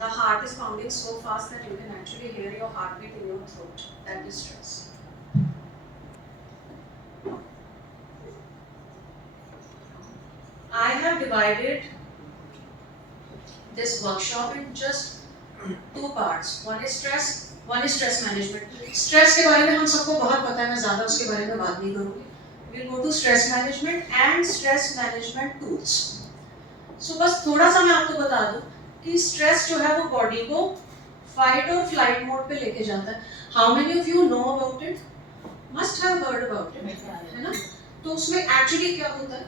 The heart is pounding so fast that you can actually hear your heartbeat in your throat. That is stress. I have divided this workshop in just two parts. One is stress management. Stress के बारे में हम सबको बहुत पता है, मैं ज़्यादा उसके बारे में बात नहीं करूँगी. We'll go to stress management and stress management tools. So बस थोड़ा सा मैं आपको बता दूँ कि स्ट्रेस जो है वो बॉडी को फाइट और फ्लाइट मोड पे लेके जाता है. How many of you know about it? Must have heard about it, है ना? तो उसमें एक्चुअली क्या होता है?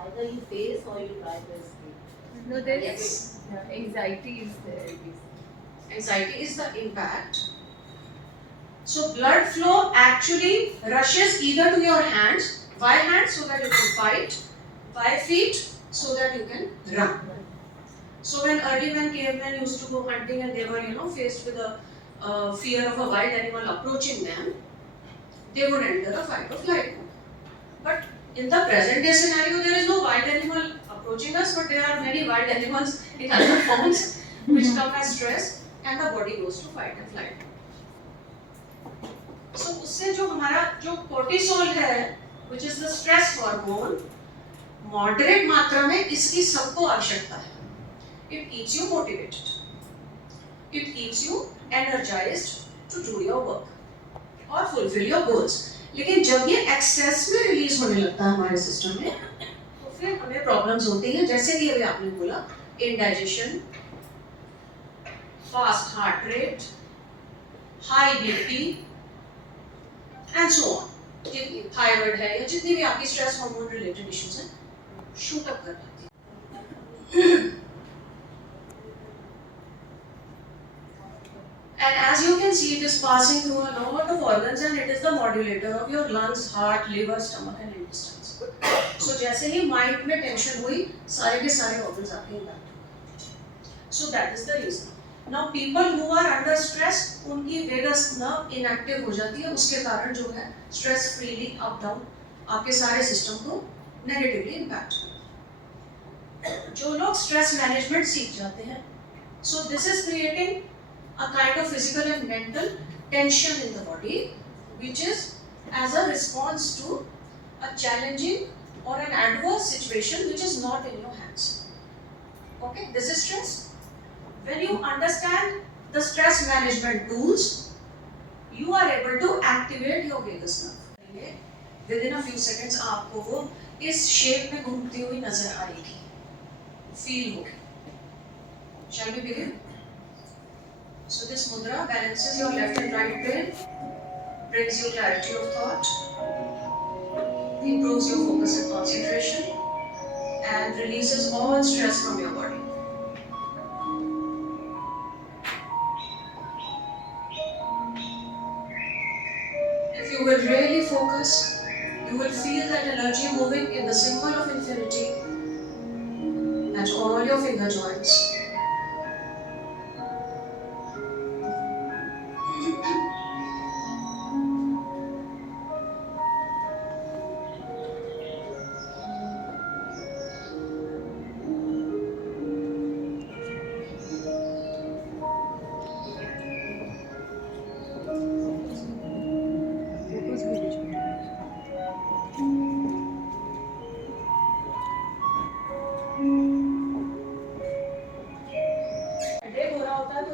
Either you face or you try to escape. No, there Yes. is anxiety is there. Anxiety is the impact. So blood flow actually rushes either to your hands. Why hands? So that you can fight. Why feet? So that you can run. So when cavemen used to go hunting and they were faced with a fear of a wild animal approaching them, they would enter a fight or flight mode. But in the present day scenario, there is no wild animal approaching us, but there are many wild animals in other forms which come as stress, and the body goes to fight and flight. So उससे जो हमारा जो cortisol है, which is the stress hormone, moderate मात्रा में इसकी सबको आवश्यकता है. It keeps you motivated. It keeps you energized to do your work or fulfill your goals. लेकिन जब ये एक्सेस में रिलीज होने लगता है हमारे सिस्टम में, तो फिर हमें प्रॉब्लम्स होती हैं, जैसे कि अभी आपने बोला, indigestion, fast heart rate, high BP and so on. Thyroid है या जितनी भी आपकी स्ट्रेस हार्मोन रिलेटेड इश्यूज हैं, शूट अप कर जाती है. And as you can see, it is passing through a lot of organs and it is the modulator of your lungs, heart, liver, stomach and intestines. So जैसे ही mind में tension हुई, सारे के सारे organs आपके impact होंगे. So that is the reason. Now people who are under stress, उनकी vagus nerve inactive हो जाती है, उसके कारण जो है stress freely up down आपके सारे system को negatively impact करता है. जो लोग stress management सीख जाते हैं, so this is creating a kind of physical and mental tension in the body, which is as a response to a challenging or an adverse situation which is not in your hands. Okay, this is stress. When you understand the stress management tools, you are able to activate your vagus nerve. Within a few seconds, आपको वो इस shape में घूमती हुई नजर आएगी, feel होगी. Shall we begin? So this mudra balances your left and right brain, brings you clarity of thought, improves your focus and concentration, and releases all stress from your body. If you will really focus, you will feel that energy moving in the symbol of infinity at all your finger joints.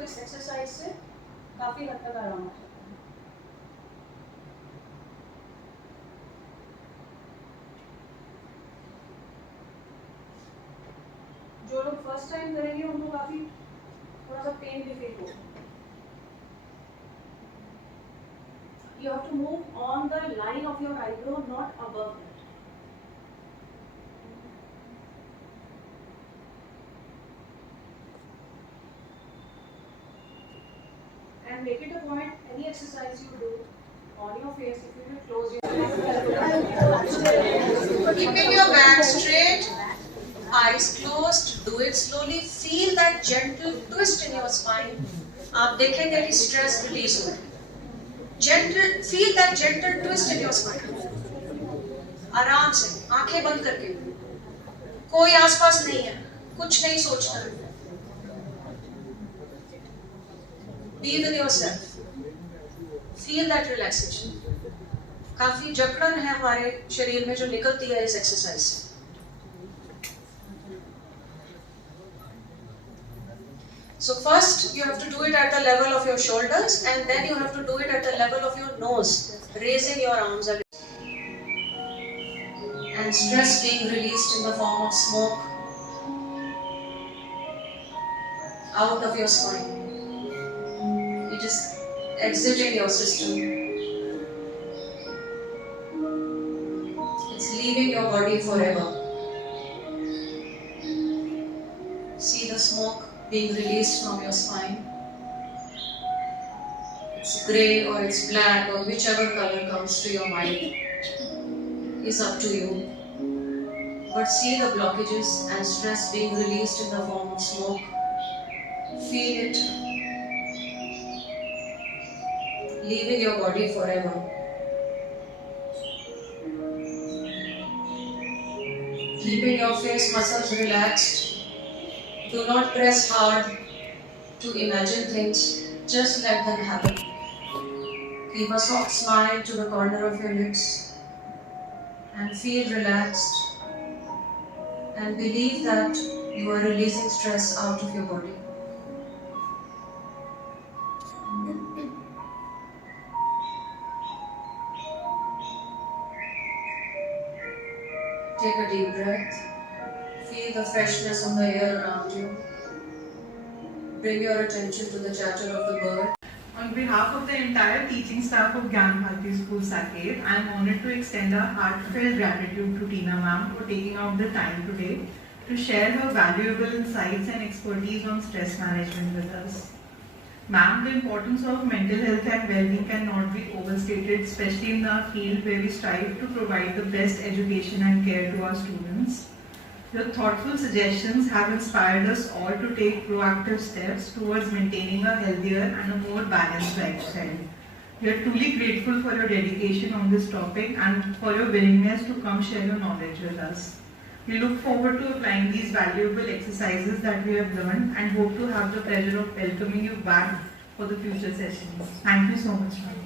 इस exercise से काफी हद तक आराम आता है. जो लोग फर्स्ट टाइम करेंगे उनको काफी थोड़ा सा पेन भी फील होगा. You have to move on the line of your eyebrow, not above it. And make it a point, any exercise you do on your face, if you will close your eyes. Keeping your back straight, eyes closed, do it slowly, feel that gentle twist in your spine. आप देखेंगे कि stress release हो. Feel that gentle twist in your spine. आराम से, आंखें बंद करके. कोई आसपास नहीं है. कुछ नहीं सोचना है. Be with yourself. Feel that relaxation. काफी जकड़न है हमारे शरीर में जो निकलती है इस एक्सरसाइज से. So first you have to do it at the level of your shoulders, and then you have to do it at the level of your nose, raising your arms a little. And stress being released in the form of smoke out of your spine. It is exiting your system. It's leaving your body forever. See the smoke being released from your spine. It's grey or it's black or whichever color comes to your mind is up to you. But see the blockages and stress being released in the form of smoke. Feel it leaving your body forever. Keeping your face muscles relaxed. Do not press hard to imagine things, just let them happen. Keep a soft smile to the corner of your lips and feel relaxed and believe that you are releasing stress out of your body. Take a deep breath. Feel the freshness of the air around you. Bring your attention to the chatter of the bird. On behalf of the entire teaching staff of Gyan Bharati School Saket, I am honored to extend our heartfelt gratitude to Tina ma'am for taking out the time today to share her valuable insights and expertise on stress management with us. Ma'am, the importance of mental health and well-being cannot be overstated, especially in our field where we strive to provide the best education and care to our students. Your thoughtful suggestions have inspired us all to take proactive steps towards maintaining a healthier and a more balanced lifestyle. We are truly grateful for your dedication on this topic and for your willingness to come share your knowledge with us. We look forward to applying these valuable exercises that we have learned and hope to have the pleasure of welcoming you back for the future sessions. Thank you so much, ma'am.